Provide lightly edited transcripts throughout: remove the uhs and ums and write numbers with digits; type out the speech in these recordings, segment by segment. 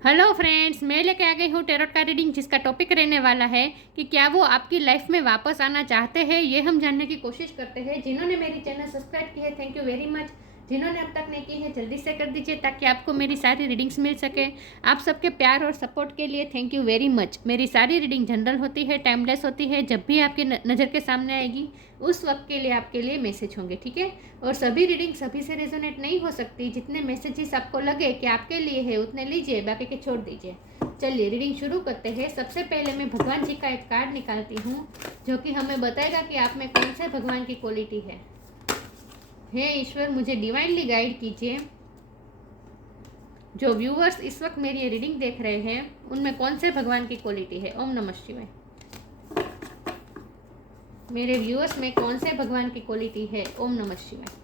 Hello friends, मैं लेके आ गई हूँ टैरोट का रीडिंग, जिसका टॉपिक रहने वाला है कि क्या वो आपकी लाइफ में वापस आना चाहते हैं। ये हम जानने की कोशिश करते हैं। जिन्होंने मेरी चैनल सब्सक्राइब की है, थैंक यू वेरी मच। जिन्होंने अब तक नहीं की है, जल्दी से कर दीजिए ताकि आपको मेरी सारी रीडिंग्स मिल सके। आप सबके प्यार और सपोर्ट के लिए थैंक यू वेरी मच। मेरी सारी रीडिंग जनरल होती है, टाइमलेस होती है। जब भी आपकी नज़र के सामने आएगी उस वक्त के लिए आपके लिए मैसेज होंगे, ठीक है। और सभी रीडिंग सभी से रेजोनेट नहीं हो सकती। जितने मैसेजेस आपको लगे कि आपके लिए है उतने लीजिए, बाकी के छोड़ दीजिए। चलिए रीडिंग शुरू करते हैं। सबसे पहले मैं भगवान जी का एक कार्ड निकालती हूँ जो कि हमें बताएगा कि आप में कौन से भगवान की क्वालिटी है। हे ईश्वर, मुझे डिवाइनली गाइड कीजिए। जो व्यूअर्स इस वक्त मेरी रीडिंग देख रहे हैं उनमें कौन से भगवान की क्वालिटी है। ओम नमः शिवाय। मेरे व्यूअर्स में कौन से भगवान की क्वालिटी है। ओम नमः शिवाय।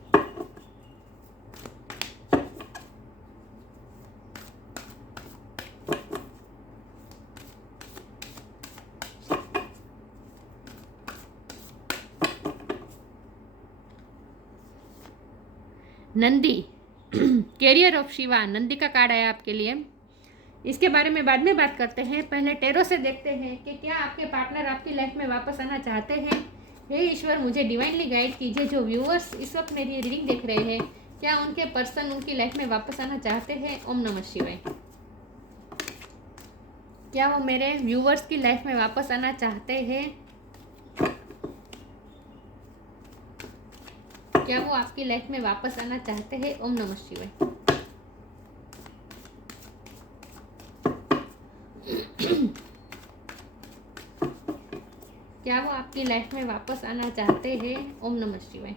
नंदी कैरियर ऑफ शिवा, नंदी का कार्ड आया आपके लिए। इसके बारे में बाद में बात करते हैं। पहले टैरो से देखते हैं कि क्या आपके पार्टनर आपकी लाइफ में वापस आना चाहते हैं। हे ईश्वर, मुझे डिवाइनली गाइड कीजिए। जो व्यूअर्स इस वक्त मेरी रीडिंग देख रहे हैं, क्या उनके पर्सन उनकी लाइफ में वापस आना चाहते हैं। ओम नमः शिवाय। क्या वो मेरे व्यूअर्स की लाइफ में वापस आना चाहते हैं। क्या वो आपकी लाइफ में वापस आना चाहते हैं। ओम नमः शिवाय। क्या वो आपकी लाइफ में वापस आना चाहते हैं। ओम नमः शिवाय।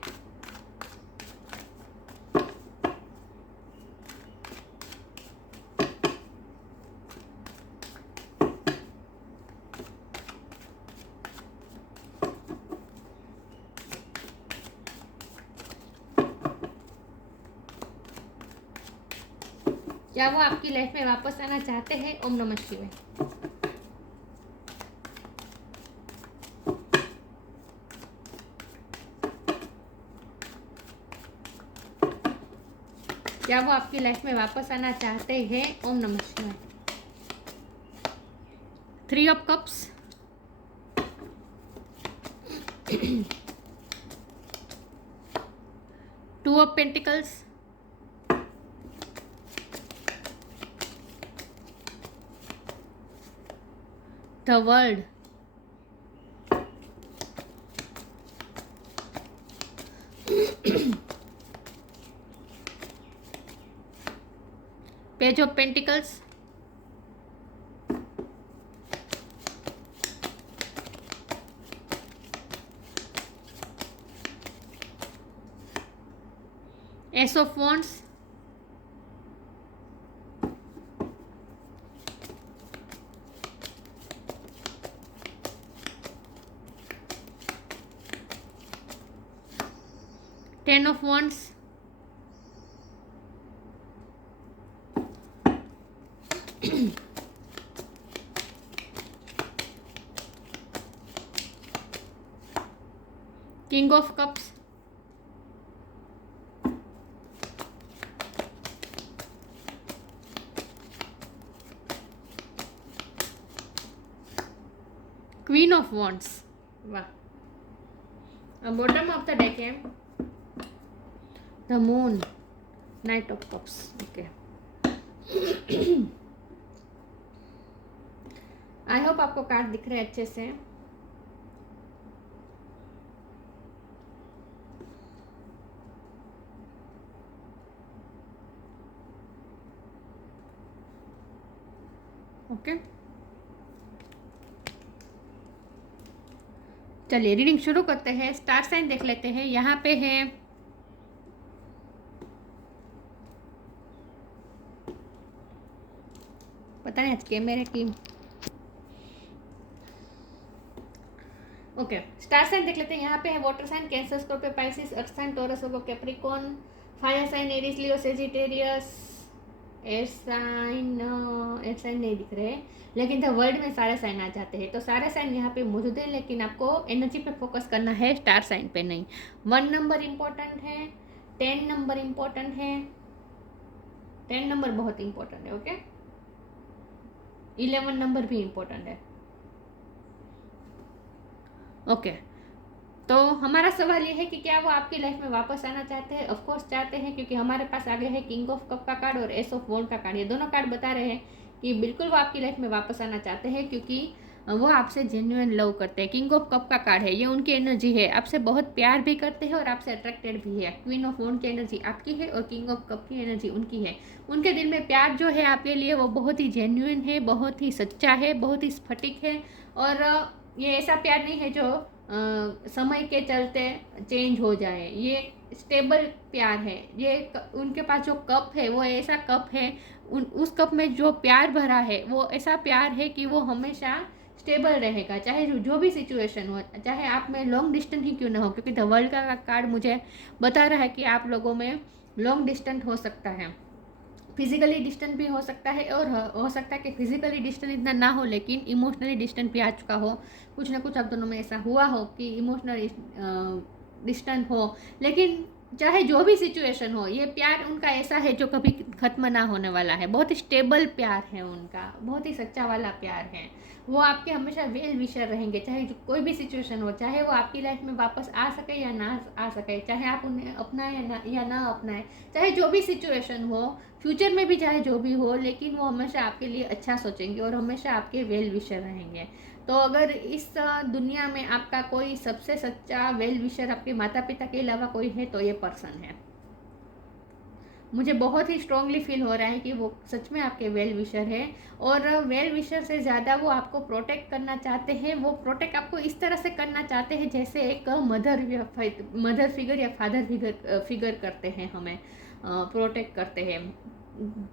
क्या वो आपकी लाइफ में वापस आना चाहते हैं। ओम नमः शिवाय। क्या वो आपकी लाइफ में वापस आना चाहते हैं। ओम नमः शिवाय। 3 of cups, 2 of pentacles, the world, page of pentacles, S of wands, ten of wands, king of cups, queen of wands. वाह। अब बॉटम ऑफ द डेक है the moon, night of cups. Okay, I hope आपको card दिख रहे हैं अच्छे से। Okay, चलिए रीडिंग शुरू करते हैं। स्टार साइन देख लेते हैं। यहाँ पे है पता नहीं आज कैमरे की। ओके, स्टार साइन देख लेते हैं। यहाँ पे है water sign Cancer, Scorpio, Pisces, earth sign Taurus, Virgo, Capricorn, fire sign Aries, Leo, Sagittarius, air sign नहीं दिख रहे, लेकिन द वर्ल्ड में सारे साइन आ जाते हैं। तो सारे साइन यहाँ पे मौजूद है, लेकिन आपको एनर्जी पे फोकस करना है, स्टार साइन पे नहीं। 1 नंबर इम्पोर्टेंट है, 10 नंबर इम्पोर्टेंट है, 10 नंबर बहुत इम्पोर्टेंट है। ओके, 11 नंबर भी इम्पोर्टेंट है। ओके, तो हमारा सवाल ये है कि क्या वो आपकी लाइफ में वापस आना चाहते हैं? ऑफ कोर्स चाहते हैं, क्योंकि हमारे पास आगे है किंग ऑफ कप का कार्ड और एस ऑफ वॉन्ड का कार्ड। ये दोनों कार्ड बता रहे हैं कि बिल्कुल वो आपकी लाइफ में वापस आना चाहते हैं, क्योंकि वो आपसे जेन्युइन लव करते हैं। किंग ऑफ कप का कार्ड है, ये उनकी एनर्जी है, आपसे बहुत प्यार भी करते हैं और आपसे अट्रैक्टेड भी है। क्वीन ऑफ वॉन्ड की एनर्जी आपकी है और किंग ऑफ कप की एनर्जी उनकी है। उनके दिल में प्यार जो है आपके लिए वो बहुत ही जेन्युइन है, बहुत ही सच्चा है, बहुत ही स्फटिक है। और ये ऐसा प्यार नहीं है जो समय के चलते चेंज हो जाए, ये स्टेबल प्यार है। ये उनके पास जो कप है वो ऐसा कप है, उस कप में जो प्यार भरा है वो ऐसा प्यार है कि वो हमेशा स्टेबल रहेगा, चाहे जो भी सिचुएशन हो, चाहे आप में लॉन्ग डिस्टेंस ही क्यों ना हो। क्योंकि द वर्ल्ड का कार्ड मुझे बता रहा है कि आप लोगों में लॉन्ग डिस्टेंस हो सकता है, फिजिकली डिस्टेंस भी हो सकता है, और हो सकता है कि फिजिकली डिस्टेंस इतना ना हो लेकिन इमोशनली डिस्टेंस भी आ चुका हो। कुछ ना कुछ आप दोनों में ऐसा हुआ हो कि इमोशनल डिस्टेंस हो। लेकिन चाहे जो भी सिचुएशन हो, ये प्यार उनका ऐसा है जो कभी ख़त्म ना होने वाला है। बहुत ही स्टेबल प्यार है उनका, बहुत ही सच्चा वाला प्यार है। वो आपके हमेशा वेल विशर रहेंगे, चाहे जो कोई भी सिचुएशन हो, चाहे वो आपकी लाइफ में वापस आ सके या ना आ सके, चाहे आप उन्हें अपनाएं या ना अपनाएं, चाहे जो भी सिचुएशन हो, फ्यूचर में भी चाहे जो भी हो, लेकिन वो हमेशा आपके लिए अच्छा सोचेंगे और हमेशा आपके वेल विशर रहेंगे। तो अगर इस दुनिया में आपका कोई सबसे सच्चा वेल विशर आपके माता पिता के अलावा कोई है तो ये पर्सन है। मुझे बहुत ही स्ट्रांगली फील हो रहा है कि वो सच में आपके वेल विशर है, और वेल विशर से ज़्यादा वो आपको प्रोटेक्ट करना चाहते हैं। वो प्रोटेक्ट आपको इस तरह से करना चाहते हैं जैसे एक मदर फिगर या फादर फिगर करते हैं, हमें प्रोटेक्ट करते हैं।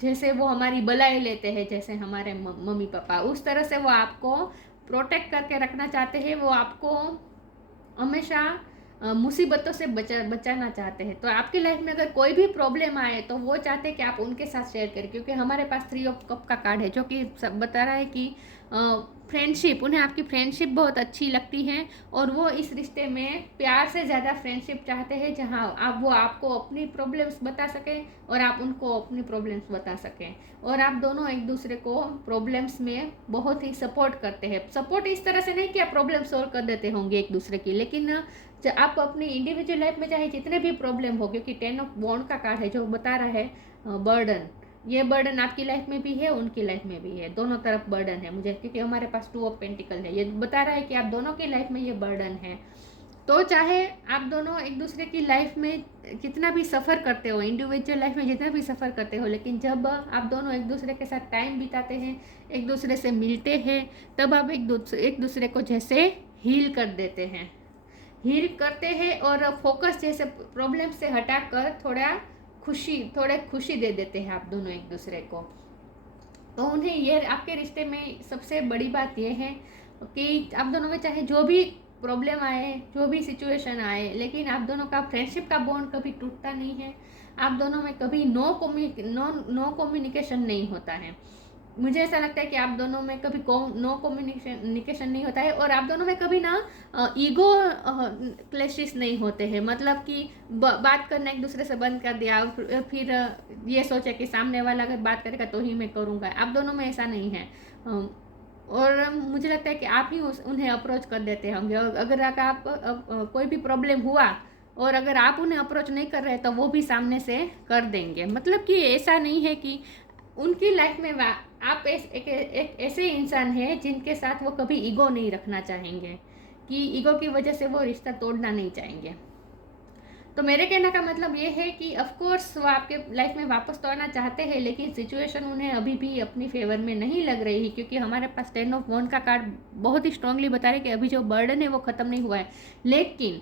जैसे वो हमारी बलाई लेते हैं, जैसे हमारे मम्मी पापा, उस तरह से वो आपको प्रोटेक्ट करके रखना चाहते हैं। वो आपको हमेशा मुसीबतों से बचाना चाहते हैं। तो आपकी लाइफ में अगर कोई भी प्रॉब्लम आए तो वो चाहते हैं कि आप उनके साथ शेयर करें, क्योंकि हमारे पास 3 ऑफ कप का कार्ड है जो कि सब बता रहा है कि फ्रेंडशिप, उन्हें आपकी फ्रेंडशिप बहुत अच्छी लगती है, और वो इस रिश्ते में प्यार से ज़्यादा फ्रेंडशिप चाहते हैं, जहाँ वो आपको अपनी प्रॉब्लम्स बता सकें और आप उनको अपनी प्रॉब्लम्स बता सकें, और आप दोनों एक दूसरे को प्रॉब्लम्स में बहुत ही सपोर्ट करते हैं। सपोर्ट इस तरह से नहीं कि आप प्रॉब्लम सॉल्व कर देते होंगे एक दूसरे की, लेकिन आप अपनी इंडिविजुअल लाइफ में चाहे जितने भी प्रॉब्लम हो, क्योंकि 10 ऑफ वॉन्ड का कार्ड है जो बता रहा है बर्डन, ये बर्डन आपकी लाइफ में भी है, उनकी लाइफ में भी है, दोनों तरफ बर्डन है मुझे, क्योंकि हमारे पास 2 ऑफ पेंटिकल है। ये बता रहा है कि आप दोनों की लाइफ में ये बर्डन है। तो चाहे आप दोनों एक दूसरे की लाइफ में कितना भी सफ़र करते हो, इंडिविजुअल लाइफ में जितना भी सफ़र करते हो, लेकिन जब आप दोनों एक दूसरे के साथ टाइम बिताते हैं, एक दूसरे से मिलते हैं, तब आप एक दूसरे को जैसे हील कर देते हैं, हील करते हैं, और फोकस जैसे प्रॉब्लम से हटाकर थोड़े खुशी दे देते हैं आप दोनों एक दूसरे को। तो उन्हें ये आपके रिश्ते में सबसे बड़ी बात यह है कि आप दोनों में चाहे जो भी प्रॉब्लम आए, जो भी सिचुएशन आए, लेकिन आप दोनों का फ्रेंडशिप का बॉन्ड कभी टूटता नहीं है। आप दोनों में कभी नो कम्युनिकेशन नहीं होता है। मुझे ऐसा लगता है कि आप दोनों में कभी नो कम्युनिकेशन नहीं होता है, और आप दोनों में कभी ना ईगो क्लैशेस नहीं होते हैं। मतलब कि बात करना एक दूसरे से बंद कर दिया, फिर ये सोचा कि सामने वाला अगर बात करेगा तो ही मैं करूँगा। आप दोनों में ऐसा नहीं है, और मुझे लगता है कि आप ही उन्हें अप्रोच कर देते होंगे। अगर आप कोई भी प्रॉब्लम हुआ और अगर आप उन्हें अप्रोच नहीं कर रहे तो वो भी सामने से कर देंगे। मतलब कि ऐसा नहीं है कि उनकी लाइफ में आप एक ऐसे इंसान हैं जिनके साथ वो कभी ईगो नहीं रखना चाहेंगे, कि ईगो की वजह से वो रिश्ता तोड़ना नहीं चाहेंगे। तो मेरे कहने का मतलब ये है कि ऑफ कोर्स वो आपके लाइफ में वापस तो आना चाहते हैं, लेकिन सिचुएशन उन्हें अभी भी अपनी फेवर में नहीं लग रही, क्योंकि हमारे पास 10 ऑफ वॉन्ड का कार्ड बहुत ही स्ट्रांगली बता रहे कि अभी जो बर्डन है वो ख़त्म नहीं हुआ है। लेकिन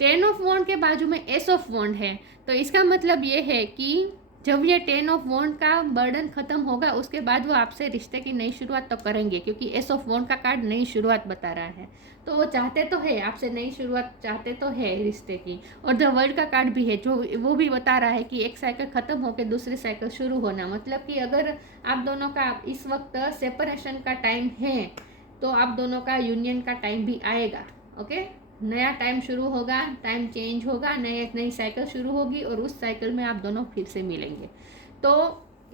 10 ऑफ वॉन्ड के बाजू में एस ऑफ वॉन्ड है, तो इसका मतलब ये है कि जब ये 10 ऑफ वॉन्ड का बर्डन खत्म होगा उसके बाद वो आपसे रिश्ते की नई शुरुआत तो करेंगे, क्योंकि एस ऑफ वॉन्ड का कार्ड नई शुरुआत बता रहा है। तो वो चाहते तो है आपसे नई शुरुआत, चाहते तो है रिश्ते की। और द वर्ल्ड का कार्ड भी है जो वो भी बता रहा है कि एक साइकिल ख़त्म होकर दूसरी साइकिल शुरू होना। मतलब कि अगर आप दोनों का इस वक्त सेपरेशन का टाइम है तो आप दोनों का यूनियन का टाइम भी आएगा। ओके, नया टाइम शुरू होगा, टाइम चेंज होगा, नई साइकिल शुरू होगी और उस साइकिल में आप दोनों फिर से मिलेंगे। तो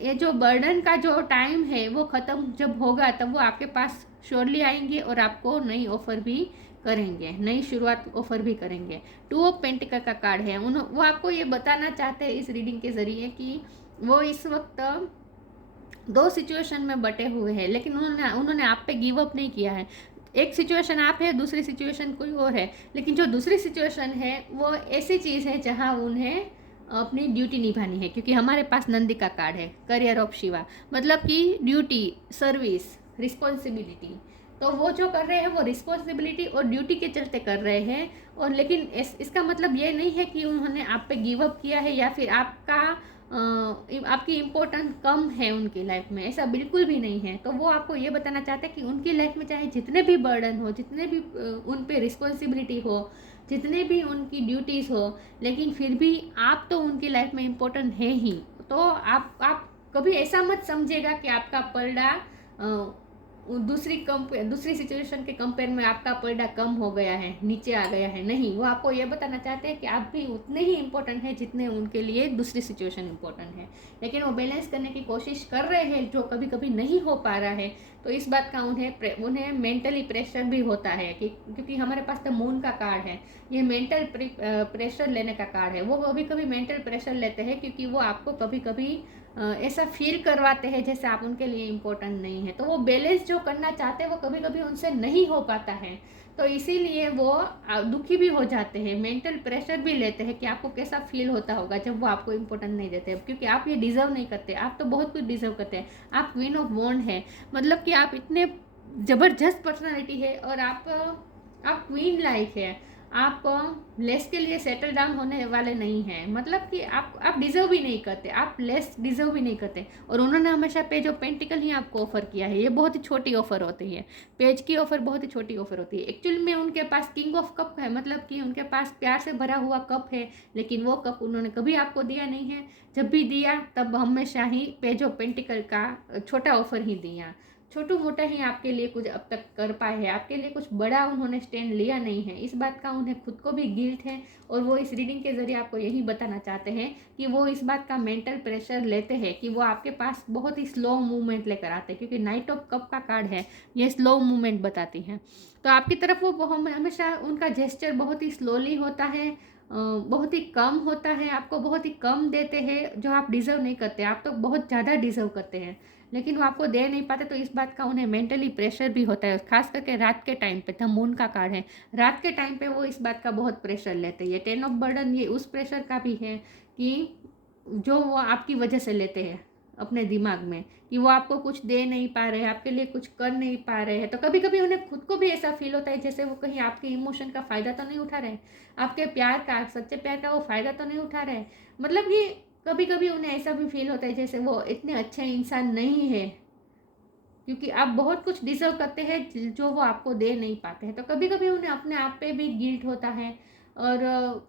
ये जो बर्डन का जो टाइम है वो ख़त्म जब होगा तब वो आपके पास श्योरली आएंगे और आपको नई ऑफ़र भी करेंगे, नई शुरुआत ऑफ़र भी करेंगे। 2 ऑफ पेंटिकल का कार्ड है, वो आपको ये बताना चाहते हैं इस रीडिंग के ज़रिए कि वो इस वक्त 2 सिचुएशन में बटे हुए हैं, लेकिन उन्होंने आप पे गिव अप नहीं किया है। एक सिचुएशन आप है, दूसरी सिचुएशन कोई और है, लेकिन जो दूसरी सिचुएशन है वो ऐसी चीज़ है जहाँ उन्हें अपनी ड्यूटी निभानी है, क्योंकि हमारे पास नंदी का कार्ड है, करियर ऑफ शिवा, मतलब कि ड्यूटी, सर्विस, रिस्पॉन्सिबिलिटी। तो वो जो कर रहे हैं वो रिस्पॉन्सिबिलिटी और ड्यूटी के चलते कर रहे हैं, और लेकिन इसका मतलब ये नहीं है कि उन्होंने आप पे गिव अप किया है या फिर आपकी इम्पोर्टेंस कम है उनकी लाइफ में, ऐसा बिल्कुल भी नहीं है। तो वो आपको ये बताना चाहते हैं कि उनकी लाइफ में चाहे जितने भी बर्डन हो, जितने भी उन पे रिस्पॉन्सिबिलिटी हो, जितने भी उनकी ड्यूटीज़ हो, लेकिन फिर भी आप तो उनकी लाइफ में इम्पोर्टेंट है ही। तो आप कभी ऐसा मत समझिएगा कि आपका पलड़ा दूसरी सिचुएशन के कंपेयर में आपका पलड़ा कम हो गया है, नीचे आ गया है। नहीं, वो आपको ये बताना चाहते हैं कि आप भी उतने ही इम्पोर्टेंट हैं जितने उनके लिए दूसरी सिचुएशन इम्पोर्टेंट है, लेकिन वो बैलेंस करने की कोशिश कर रहे हैं, जो कभी कभी नहीं हो पा रहा है। तो इस बात का उन्हें मेंटली प्रेशर भी होता है कि क्योंकि हमारे पास तो मून का कार्ड है, ये मेंटल प्रेशर लेने का कार्ड है। वो कभी कभी मेंटल प्रेशर लेते हैं क्योंकि वो आपको कभी कभी ऐसा फील करवाते हैं जैसे आप उनके लिए इम्पोर्टेंट नहीं है। तो वो बैलेंस जो करना चाहते हैं वो कभी कभी उनसे नहीं हो पाता है, तो इसीलिए वो दुखी भी हो जाते हैं, मेंटल प्रेशर भी लेते हैं कि आपको कैसा फील होता होगा जब वो आपको इम्पोर्टेंट नहीं देते, क्योंकि आप ये डिज़र्व नहीं करते। आप तो बहुत कुछ डिज़र्व करते हैं। आप क्वीन ऑफ वॉन्ड है, मतलब कि आप इतने ज़बरदस्त पर्सनालिटी है और आप क्वीन लाइक है। आप लेस के लिए सेटल डाउन होने वाले नहीं हैं, मतलब कि आप डिज़र्व भी नहीं करते, आप लेस डिज़र्व भी नहीं करते। और उन्होंने हमेशा पेज ऑफ पेंटिकल ही आपको ऑफ़र किया है। ये बहुत ही छोटी ऑफ़र होती है, पेज की ऑफ़र बहुत ही छोटी ऑफ़र होती है। एक्चुअली में उनके पास किंग ऑफ कप है, मतलब कि उनके पास प्यार से भरा हुआ कप है, लेकिन वो कप उन्होंने कभी आपको दिया नहीं है। जब भी दिया तब हमेशा ही पेज ऑफ पेंटिकल का छोटा ऑफ़र ही दिया, छोटू मोटा ही आपके लिए कुछ अब तक कर पाए हैं, आपके लिए कुछ बड़ा उन्होंने स्टैंड लिया नहीं है। इस बात का उन्हें खुद को भी गिल्ट है, और वो इस रीडिंग के ज़रिए आपको यही बताना चाहते हैं कि वो इस बात का मेंटल प्रेशर लेते हैं कि वो आपके पास बहुत ही स्लो मूवमेंट लेकर आते हैं, क्योंकि नाइट ऑफ कप का कार्ड है, ये स्लो मूवमेंट बताती है। तो आपकी तरफ वो हमेशा उनका जेस्चर बहुत ही स्लोली होता है, बहुत ही कम होता है, आपको बहुत ही कम देते हैं जो आप डिज़र्व नहीं करते। आप तो बहुत ज़्यादा डिज़र्व करते हैं, लेकिन वो आपको दे नहीं पाते। तो इस बात का उन्हें मेंटली प्रेशर भी होता है, खास करके रात के टाइम पे। द मून का कार्ड है, रात के टाइम पे वो इस बात का बहुत प्रेशर लेते हैं। ये 10 ऑफ बर्डन ये उस प्रेशर का भी है कि जो वो आपकी वजह से लेते हैं अपने दिमाग में, कि वो आपको कुछ दे नहीं पा रहे हैं, आपके लिए कुछ कर नहीं पा रहे हैं। तो कभी कभी उन्हें खुद को भी ऐसा फील होता है जैसे वो कहीं आपके इमोशन का फ़ायदा तो नहीं उठा रहे, आपके प्यार का, सच्चे प्यार का वो फ़ायदा तो नहीं उठा रहे। मतलब कि कभी कभी उन्हें ऐसा भी फील होता है जैसे वो इतने अच्छे इंसान नहीं है, क्योंकि आप बहुत कुछ डिजर्व करते हैं जो वो आपको दे नहीं पाते हैं। तो कभी कभी उन्हें अपने आप पे भी गिल्ट होता है, और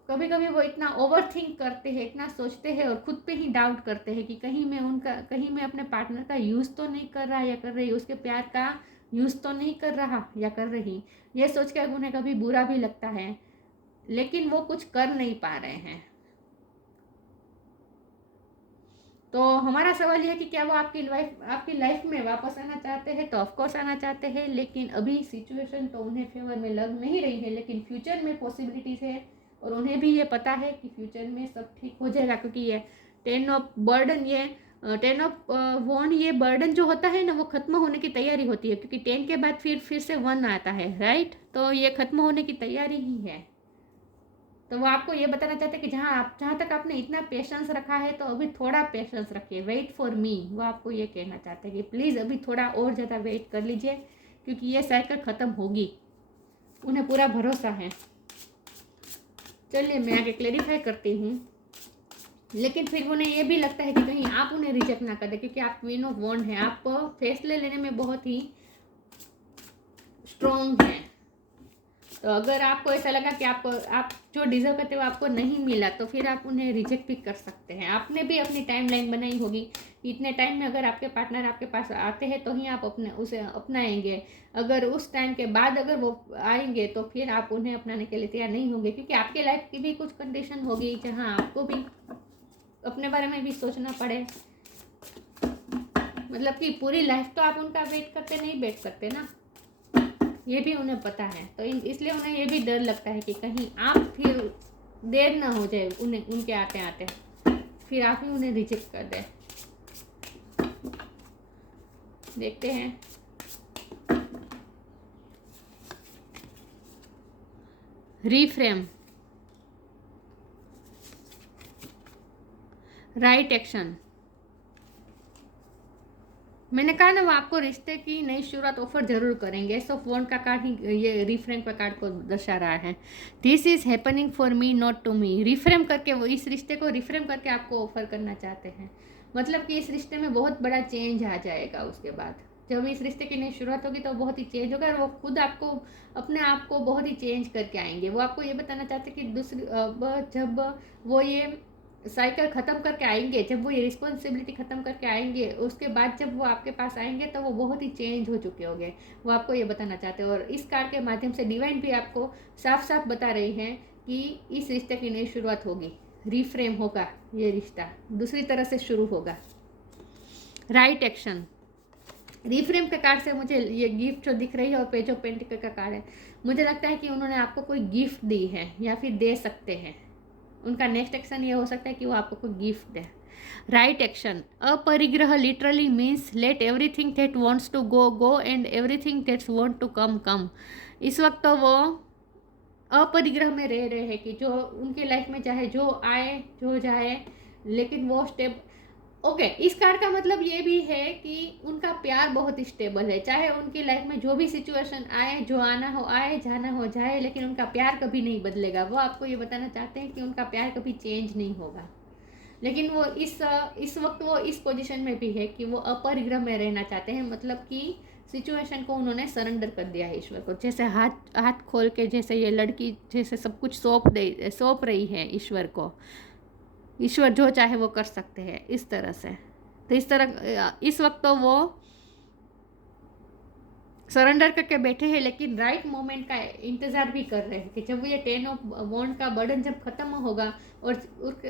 कभी कभी वो इतना ओवर थिंक करते हैं, इतना सोचते हैं और खुद पे ही डाउट करते हैं कि कहीं मैं अपने पार्टनर का यूज़ तो नहीं कर रहा या कर रही, उसके प्यार का यूज़ तो नहीं कर रहा या कर रही। ये सोच कर उन्हें कभी बुरा भी लगता है, लेकिन वो कुछ कर नहीं पा रहे हैं। तो हमारा सवाल यह है कि क्या वो आपकी लाइफ में वापस आना चाहते हैं? तो ऑफकोर्स आना चाहते हैं, लेकिन अभी सिचुएशन तो उन्हें फेवर में लग नहीं रही है, लेकिन फ्यूचर में पॉसिबिलिटीज़ है, और उन्हें भी ये पता है कि फ्यूचर में सब ठीक हो जाएगा। क्योंकि ये 10 ऑफ बर्डन, ये 10 ऑफ वॉन्ड, ये बर्डन जो होता है ना वो ख़त्म होने की तैयारी होती है, क्योंकि 10 के बाद फिर से 1 आता है, राइट। तो ये ख़त्म होने की तैयारी ही है। तो वो आपको ये बताना चाहते हैं कि जहाँ तक आपने इतना पेशेंस रखा है तो अभी थोड़ा पेशेंस रखिए, वेट फॉर मी। वो आपको ये कहना चाहते हैं कि प्लीज़ अभी थोड़ा और ज़्यादा वेट कर लीजिए, क्योंकि ये साइकिल ख़त्म होगी, उन्हें पूरा भरोसा है। चलिए मैं आगे क्लेरिफाई करती हूँ, लेकिन फिर उन्हें ये भी लगता है कि कहीं आप उन्हें रिजेक्ट ना कर दें, क्योंकि आप क्वीन ऑफ वॉन्ड हैं, आप फैसले लेने में बहुत ही स्ट्रॉन्ग हैं। तो अगर आपको ऐसा लगा कि आप जो डिज़र्व करते हो आपको नहीं मिला, तो फिर आप उन्हें रिजेक्ट भी कर सकते हैं। आपने भी अपनी टाइम लाइन बनाई होगी कि इतने टाइम में अगर आपके पार्टनर आपके पास आते हैं तो ही आप उसे अपनाएंगे। अगर उस टाइम के बाद अगर वो आएंगे तो फिर आप उन्हें अपनाने के लिए तैयार नहीं होंगे, क्योंकि आपके लाइफ की भी कुछ कंडीशन होगी जहाँ आपको भी अपने बारे में भी सोचना पड़े। मतलब कि पूरी लाइफ तो आप उनका वेट करते नहीं बैठ सकते ना, ये भी उन्हें पता है। तो इसलिए उन्हें ये भी डर लगता है कि कहीं आप फिर देर ना हो जाए उन्हें उनके आते आते, फिर आप ही उन्हें रिजेक्ट कर दें। देखते हैं। Reframe, right action. मैंने कहा ना वो आपको रिश्ते की नई शुरुआत ऑफर जरूर करेंगे। सो फोन का कार्ड ही ये रिफ्रेम का कार्ड को दर्शा रहा है। This is happening for me not to me. Reframe करके वो इस रिश्ते को रिफ्रेम करके आपको ऑफर करना चाहते हैं। मतलब कि इस रिश्ते में बहुत बड़ा चेंज आ जाएगा। उसके बाद जब इस रिश्ते की नई शुरुआत होगी तो बहुत ही चेंज होगा और वो खुद आपको अपने आप को बहुत ही चेंज करके आएंगे। वो आपको ये बताना चाहते हैं कि जब वो ये साइकिल ख़त्म करके आएंगे, जब वो ये रिस्पॉन्सिबिलिटी ख़त्म करके आएंगे, उसके बाद जब वो आपके पास आएंगे तो वो बहुत ही चेंज हो चुके होंगे। वो आपको ये बताना चाहते हैं। और इस कार्ड के माध्यम से डिवाइन भी आपको साफ साफ बता रही है कि इस रिश्ते की नई शुरुआत होगी, रिफ्रेम होगा, ये रिश्ता दूसरी तरह से शुरू होगा। Right action. रिफ्रेम के कार्ड से मुझे ये गिफ्ट जो दिख रही है और पेज ऑफ पेंटिकल का कार्ड है, मुझे लगता है कि उन्होंने आपको कोई गिफ्ट दी है या फिर दे सकते हैं। उनका नेक्स्ट एक्शन ये हो सकता है कि वो आपको कोई गिफ्ट दे। Right action. Aparigraha literally means let everything that wants to go go and everything that's want to come come. इस वक्त तो वो अपरिग्रह में रह रहे हैं कि जो उनकी लाइफ में चाहे जो आए जो जाए, लेकिन वो स्टेप ओके। इस कार्ड का मतलब ये भी है कि उनका प्यार बहुत स्टेबल है। चाहे उनकी लाइफ में जो भी सिचुएशन आए, जो आना हो आए, जाना हो जाए, लेकिन उनका प्यार कभी नहीं बदलेगा। वो आपको ये बताना चाहते हैं कि उनका प्यार कभी चेंज नहीं होगा। लेकिन वो इस वक्त वो इस पोजीशन में भी है कि वो अपरिग्रह में रहना चाहते हैं। मतलब कि सिचुएशन को उन्होंने सरेंडर कर दिया है ईश्वर को। जैसे हाथ हाथ खोल के, जैसे ये लड़की जैसे सब कुछ सौंप रही है ईश्वर को। ईश्वर जो चाहे वो कर सकते हैं इस तरह से। तो इस तरह इस वक्त तो वो सरेंडर करके बैठे हैं, लेकिन राइट मोमेंट का इंतज़ार भी कर रहे हैं कि जब ये 10 ऑफ वॉन्ड का बर्डन जब खत्म होगा और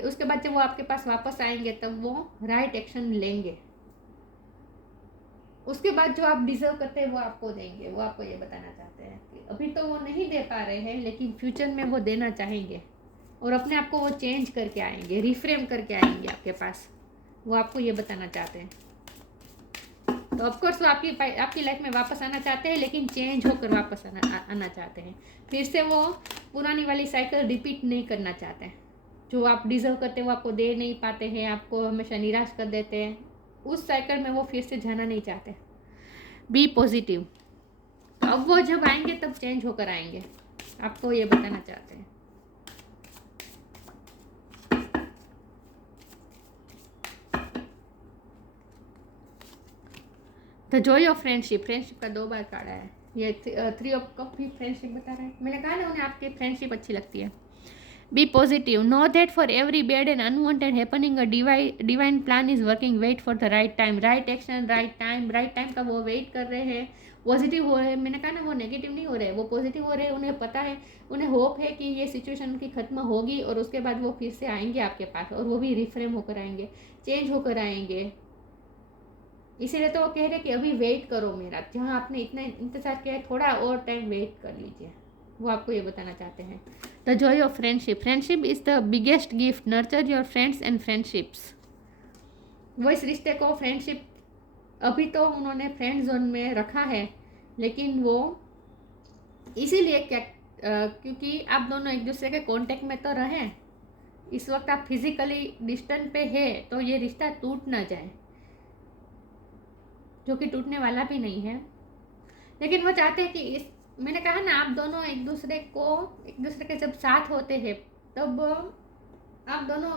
उसके बाद जब वो आपके पास वापस आएंगे तब वो राइट एक्शन लेंगे। उसके बाद जो आप डिजर्व करते हैं वो आपको देंगे। वो आपको ये बताना चाहते हैं कि अभी तो वो नहीं दे पा रहे हैं, लेकिन फ्यूचर में वो देना चाहेंगे और अपने आप को वो चेंज करके आएंगे, रिफ्रेम करके आएंगे आपके पास। वो आपको ये बताना चाहते हैं। तो ऑफकोर्स वो आपकी लाइफ में वापस आना चाहते हैं, लेकिन चेंज होकर वापस आना चाहते हैं। फिर से वो पुरानी वाली साइकिल रिपीट नहीं करना चाहते हैं। जो आप डिजर्व करते हैं वो आपको दे नहीं पाते हैं, आपको हमेशा निराश कर देते हैं, उस साइकिल में वो फिर से जाना नहीं चाहते। Be positive. तो अब वो जब आएंगे तब चेंज होकर आएंगे, आपको ये बताना चाहते हैं। The Joy of friendship. Friendship का 2 बार कार्ड आया है। ये 3 ऑफ कप भी फ्रेंडशिप बता रहा है। मैंने कहा ना उन्हें आपकी फ्रेंडशिप अच्छी लगती है। Be positive. Know that for every bad and unwanted happening a divine plan is working. Wait for the right time. Right action, right time. Right time का वो वेट कर रहे हैं, पॉजिटिव हो रहे हैं। मैंने कहा ना वो नेगेटिव नहीं हो रहे, वो पॉजिटिव हो रहे हैं। उन्हें पता है, उन्हें होप है कि ये सिचुएशन उनकी खत्म होगी और उसके बाद वो फिर से आएंगे आपके पास, और वो भी रिफ्रेम होकर आएंगे, चेंज होकर आएंगे। इसीलिए तो वो कह रहे कि अभी वेट करो मेरा, जहाँ आपने इतना इंतजार किया है थोड़ा और टाइम वेट कर लीजिए। वो आपको ये बताना चाहते हैं। The Joy of friendship. Friendship is the biggest gift. Nurture your friends and friendships. वो इस रिश्ते को फ्रेंडशिप, अभी तो उन्होंने फ्रेंड जोन में रखा है, लेकिन वो इसीलिए क्या क्योंकि आप दोनों एक दूसरे के कांटेक्ट में तो रहें। इस वक्त आप फिजिकली डिस्टेंस पे है तो ये रिश्ता टूट ना जाए, जो कि टूटने वाला भी नहीं है। लेकिन वो चाहते हैं कि मैंने कहा ना आप दोनों एक दूसरे के जब साथ होते हैं तब आप दोनों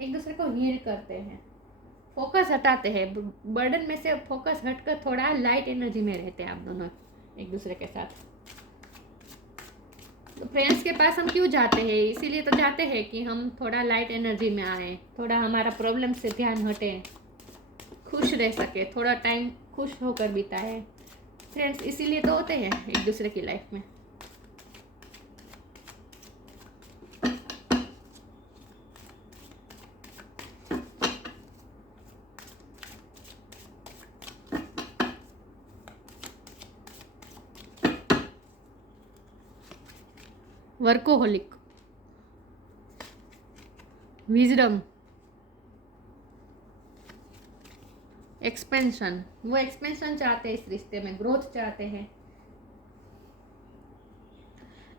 एक दूसरे को हील करते हैं, फोकस हटाते हैं, बर्डन में से फोकस हटकर थोड़ा लाइट एनर्जी में रहते हैं आप दोनों एक दूसरे के साथ। तो फ्रेंड्स के पास हम क्यों जाते हैं? इसीलिए तो जाते हैं कि हम थोड़ा लाइट एनर्जी में आए, थोड़ा हमारा प्रॉब्लम से ध्यान हटे, खुश रह सके, थोड़ा टाइम खुश होकर बिताए। फ्रेंड्स इसीलिए तो होते हैं एक दूसरे की लाइफ में। वर्कोहोलिक, विजडम, एक्सपेंशन, वो एक्सपेंशन चाहते हैं इस रिश्ते में, ग्रोथ चाहते हैं,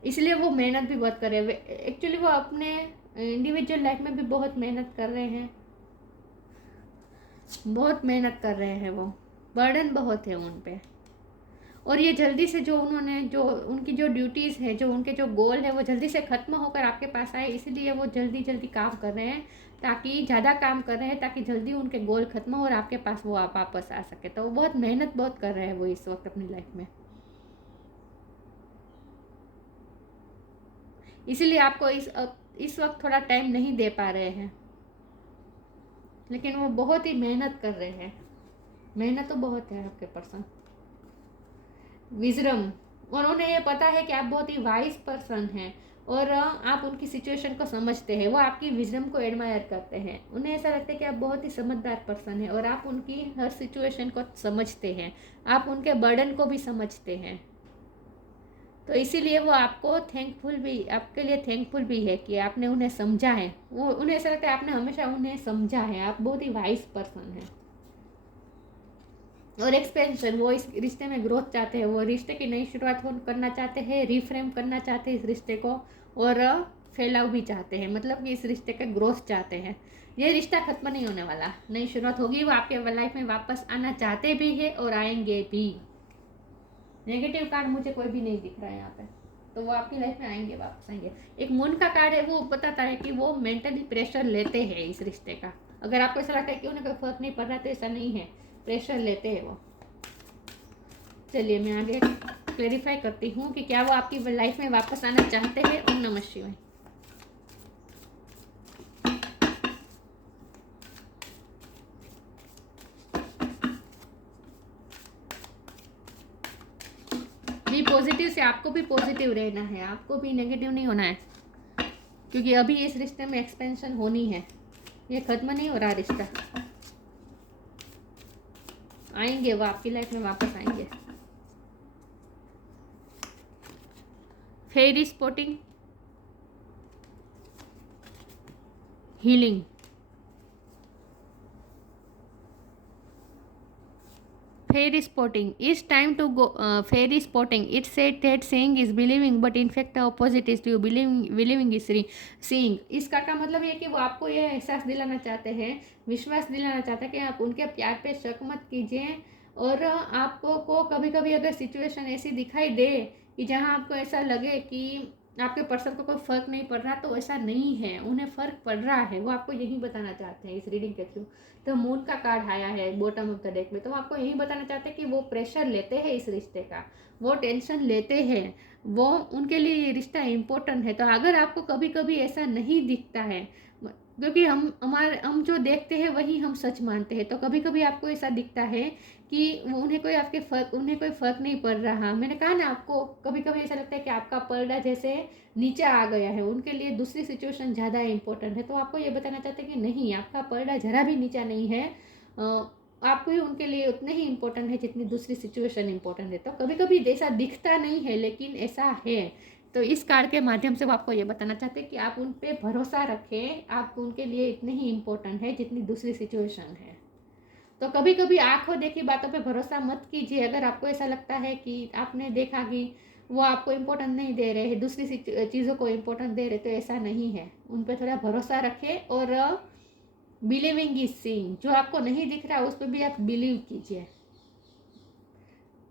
इसलिए वो मेहनत भी बहुत कर रहे हैं। एक्चुअली वो अपने इंडिविजुअल लाइफ में भी बहुत मेहनत कर रहे हैं, बहुत मेहनत कर रहे हैं, वो बर्डन बहुत है उन पे। और ये जल्दी से जो उन्होंने जो उनकी जो ड्यूटीज़ है, जो उनके जो गोल है, वो जल्दी से ख़त्म होकर आपके पास आए, इसलिए वो जल्दी जल्दी काम कर रहे हैं, ताकि ज़्यादा काम कर रहे हैं ताकि जल्दी उनके गोल ख़त्म हो और आपके पास वो आप वापस आ सके। तो वो बहुत मेहनत बहुत कर रहे हैं वो इस वक्त अपनी लाइफ में, इसीलिए आपको इस वक्त थोड़ा टाइम नहीं दे पा रहे हैं, लेकिन वो बहुत ही मेहनत कर रहे हैं। मेहनत तो बहुत है आपके पर्सन। विजडम, और उन्हें ये पता है कि आप बहुत ही वाइज पर्सन हैं और आप उनकी सिचुएशन को समझते हैं। वो आपकी विजडम को एडमायर करते हैं, उन्हें ऐसा लगता है कि आप बहुत ही समझदार पर्सन हैं और आप उनकी हर सिचुएशन को समझते हैं, आप उनके बर्डन को भी समझते हैं। तो इसीलिए वो आपको थैंकफुल भी, आपके लिए थैंकफुल भी है कि आपने उन्हें समझा है। वो उन्हें ऐसा लगता है आपने हमेशा उन्हें समझा है, आप बहुत ही वाइज पर्सन हैं। और एक्सपेंशन, वो इस रिश्ते में ग्रोथ चाहते हैं, वो रिश्ते की नई शुरुआत करना चाहते हैं, रिफ्रेम करना चाहते हैं इस रिश्ते को, और फैलाव भी चाहते हैं, मतलब कि इस रिश्ते का ग्रोथ चाहते हैं। ये रिश्ता खत्म नहीं होने वाला, नई शुरुआत होगी, वो आपके लाइफ में वापस आना चाहते भी है और आएंगे भी। नेगेटिव कार्ड मुझे कोई भी नहीं दिख रहा है यहाँ पे, तो वो आपकी लाइफ में आएंगे, वापस आएंगे। एक मून का कार्ड है, वो बताता है कि वो मेंटली प्रेशर लेते हैं इस रिश्ते का। अगर आपको ऐसा लगता है कि उन्हें कोई फर्क नहीं पड़ रहा, तो ऐसा नहीं है, प्रेशर लेते हैं वो। चलिए मैं आगे क्लेरिफाई करती हूँ कि क्या वो आपकी लाइफ में वापस आना चाहते हैं। ओम नमः शिवाय। भी पॉजिटिव से, आपको भी पॉजिटिव रहना है, आपको भी नेगेटिव नहीं होना है, क्योंकि अभी इस रिश्ते में एक्सपेंशन होनी है, ये खत्म नहीं हो रहा रिश्ता। आएंगे वो आपकी लाइफ में वापस आएंगे। Fairy spotting, healing, fairy spotting, it's time to go fairy spotting. It said that seeing is believing, but in fact the opposite is true. Believing is seeing. इसका का मतलब ये कि वो आपको ये एहसास दिलाना चाहते हैं, विश्वास दिलाना चाहते हैं कि आप उनके प्यार पे शक मत कीजिए। और आपको कभी कभी अगर सिचुएशन ऐसी दिखाई दे कि जहाँ आपको ऐसा लगे कि आपके पर्सन को कोई फ़र्क नहीं पड़ रहा, तो ऐसा नहीं है, उन्हें फ़र्क पड़ रहा है। वो आपको यही बताना चाहते हैं इस रीडिंग के थ्रू। तो मून का कार्ड आया है बॉटम ऑफ द डेक में, तो वो आपको यही बताना चाहते हैं कि वो प्रेशर लेते हैं इस रिश्ते का, वो टेंशन लेते हैं, वो उनके लिए ये रिश्ता इम्पोर्टेंट है। तो अगर आपको कभी कभी ऐसा नहीं दिखता है, क्योंकि हम जो देखते हैं वही हम सच मानते हैं, तो कभी कभी आपको ऐसा दिखता है कि उन्हें कोई फ़र्क नहीं पड़ रहा। मैंने कहा ना आपको, कभी कभी ऐसा लगता है कि आपका पर्दा जैसे नीचे आ गया है, उनके लिए दूसरी सिचुएशन ज़्यादा इम्पोर्टेंट है। तो आपको ये बताना चाहते हैं कि नहीं, आपका पर्दा ज़रा भी नीचा नहीं है, आपको ही उनके लिए उतने ही इम्पोर्टेंट है जितनी दूसरी सिचुएशन इम्पोर्टेंट है। तो कभी कभी ऐसा दिखता नहीं है, लेकिन ऐसा है। तो इस कार्ड के माध्यम से वो आपको ये बताना चाहते हैं कि आप उन पर भरोसा रखें, आप उनके लिए इतने ही इम्पोर्टेंट है जितनी दूसरी सिचुएशन है। तो कभी कभी आंखों देखी बातों पे भरोसा मत कीजिए। अगर आपको ऐसा लगता है कि आपने देखा कि वो आपको इम्पोर्टेंट नहीं दे रहे हैं, दूसरी चीज़ों को इम्पोर्टेंट दे रहे, तो ऐसा नहीं है। उन पर थोड़ा भरोसा रखें और बिलीविंग इज सीइंग, जो आपको नहीं दिख रहा उस पर भी आप बिलीव कीजिए।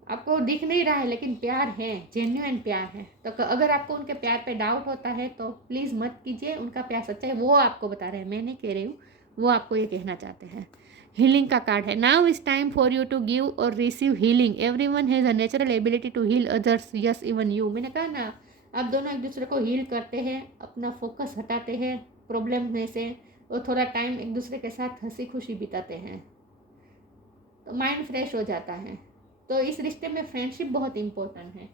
आपको दिख नहीं रहा है लेकिन प्यार है, जेन्युइन प्यार है। तो अगर आपको उनके प्यार पे डाउट होता है तो प्लीज़ मत कीजिए, उनका प्यार सच्चा है, वो आपको बता रहे हैं, मैं नहीं कह रही हूँ, वो आपको ये कहना चाहते हैं। हीलिंग का कार्ड है, now is time for you to give or receive healing, everyone has a natural ability to heal others, yes even you. मैंने कहा ना, आप दोनों एक दूसरे को हील करते हैं, अपना फोकस हटाते हैं प्रॉब्लम में से, और थोड़ा टाइम एक दूसरे के साथ हंसी खुशी बिताते हैं, तो माइंड फ्रेश हो जाता है। तो इस रिश्ते में फ्रेंडशिप बहुत इम्पोर्टेंट है,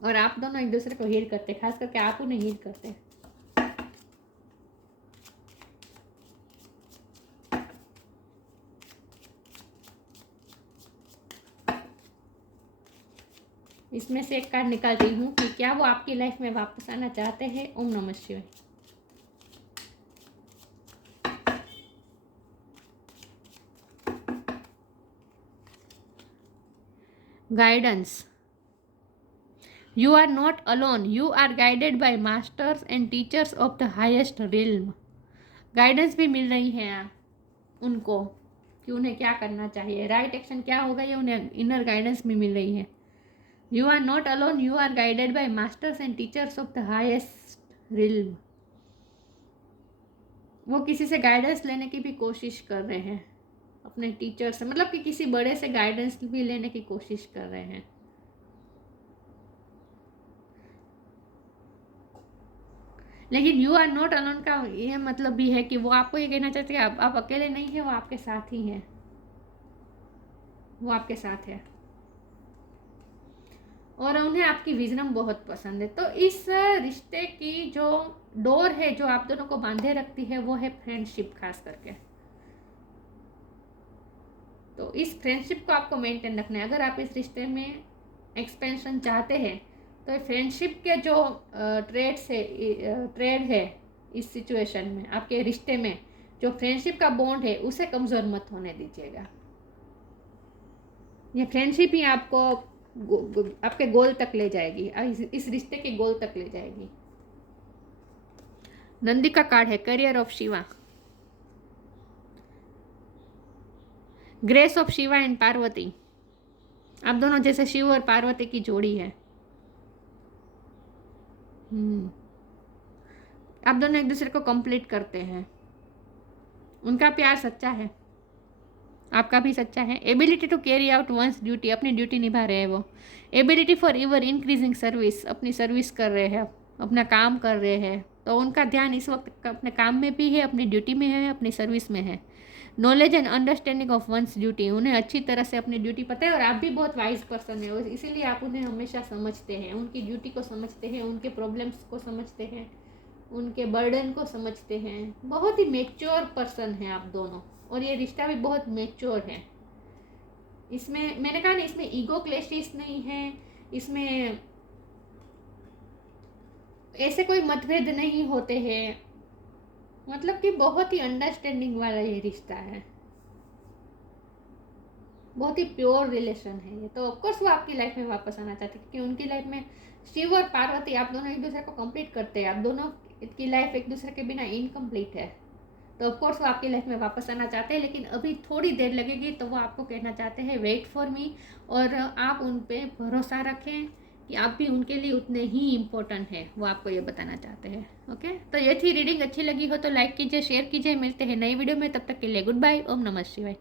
और आप दोनों एक दूसरे को हील करते, खास करके आप उन्हें हील करते। इसमें से एक कार्ड निकाल रही हूँ कि क्या वो आपकी लाइफ में वापस आना चाहते हैं। ओम नमः शिवाय। Guidance. You are not alone. You are guided by masters and teachers of the highest realm. Guidance भी मिल रही है उनको कि उन्हें क्या करना चाहिए, राइट एक्शन क्या होगा, ये उन्हें इनर गाइडेंस भी मिल रही है। You are not alone, you are guided by masters and teachers of the highest realm. वो किसी से गाइडेंस लेने की भी कोशिश कर रहे हैं, अपने टीचर से, मतलब कि किसी बड़े से गाइडेंस भी लेने की कोशिश कर रहे हैं। लेकिन यू आर नॉट अलोन का ये मतलब भी है कि वो आपको ये कहना चाहते हैं आप अकेले नहीं हैं, वो आपके साथ ही हैं, वो आपके साथ है और उन्हें आपकी विजडम बहुत पसंद है। तो इस रिश्ते की जो डोर है जो आप दोनों को बांधे रखती है वो है फ्रेंडशिप, खास करके। तो इस फ्रेंडशिप को आपको मेंटेन रखना है। अगर आप इस रिश्ते में एक्सपेंशन चाहते हैं तो फ्रेंडशिप के जो ट्रेड है इस सिचुएशन में, आपके रिश्ते में जो फ्रेंडशिप का बॉन्ड है उसे कमज़ोर मत होने दीजिएगा। ये फ्रेंडशिप ही आपको आपके गोल तक ले जाएगी, इस रिश्ते के गोल तक ले जाएगी। नंदी का कार्ड है career of Shiva, grace of Shiva and Parvati. आप दोनों जैसे शिव और पार्वती की जोड़ी है। आप दोनों एक दूसरे को कंप्लीट करते हैं। उनका प्यार सच्चा है, आपका भी सच्चा है। Ability to carry out one's duty, अपनी ड्यूटी निभा रहे हैं वो। Ability for ever increasing service, अपनी सर्विस कर रहे हैं, अपना काम कर रहे हैं। तो उनका ध्यान इस वक्त अपने काम में भी है, अपनी ड्यूटी में है, अपनी सर्विस में है। Knowledge and understanding of once duty, उन्हें अच्छी तरह से अपनी ड्यूटी पता है और आप भी बहुत वाइज पर्सन है, इसीलिए आप उन्हें हमेशा समझते हैं, उनकी ड्यूटी को समझते हैं, उनके प्रॉब्लम्स को समझते हैं, उनके बर्डन को समझते हैं। बहुत ही मेच्योर पर्सन हैं आप दोनों और ये रिश्ता भी बहुत मेच्योर है। इसमें मैंने कहा ना, इसमें ईगो क्लैशेस नहीं है, इसमें ऐसे कोई मतभेद नहीं होते हैं, मतलब कि बहुत ही अंडरस्टैंडिंग वाला ये रिश्ता है, बहुत ही प्योर रिलेशन है ये। तो ऑफकोर्स वो आपकी लाइफ में वापस आना चाहते हैं क्योंकि उनकी लाइफ में शिव और पार्वती आप दोनों एक दूसरे को कंप्लीट करते हैं, आप दोनों की लाइफ एक दूसरे के बिना इनकम्प्लीट है। तो ऑफकोर्स वो आपकी लाइफ में वापस आना चाहते हैं, लेकिन अभी थोड़ी देर लगेगी। तो वो आपको कहना चाहते हैं वेट फॉर मी, और आप उन पर भरोसा रखें कि आप भी उनके लिए उतने ही इम्पोर्टेंट हैं, वो आपको ये बताना चाहते हैं। ओके, तो ये थी रीडिंग। अच्छी लगी हो तो लाइक कीजिए, शेयर कीजिए। मिलते हैं नई वीडियो में, तब तक के लिए गुड बाय। ओम नमः शिवाय।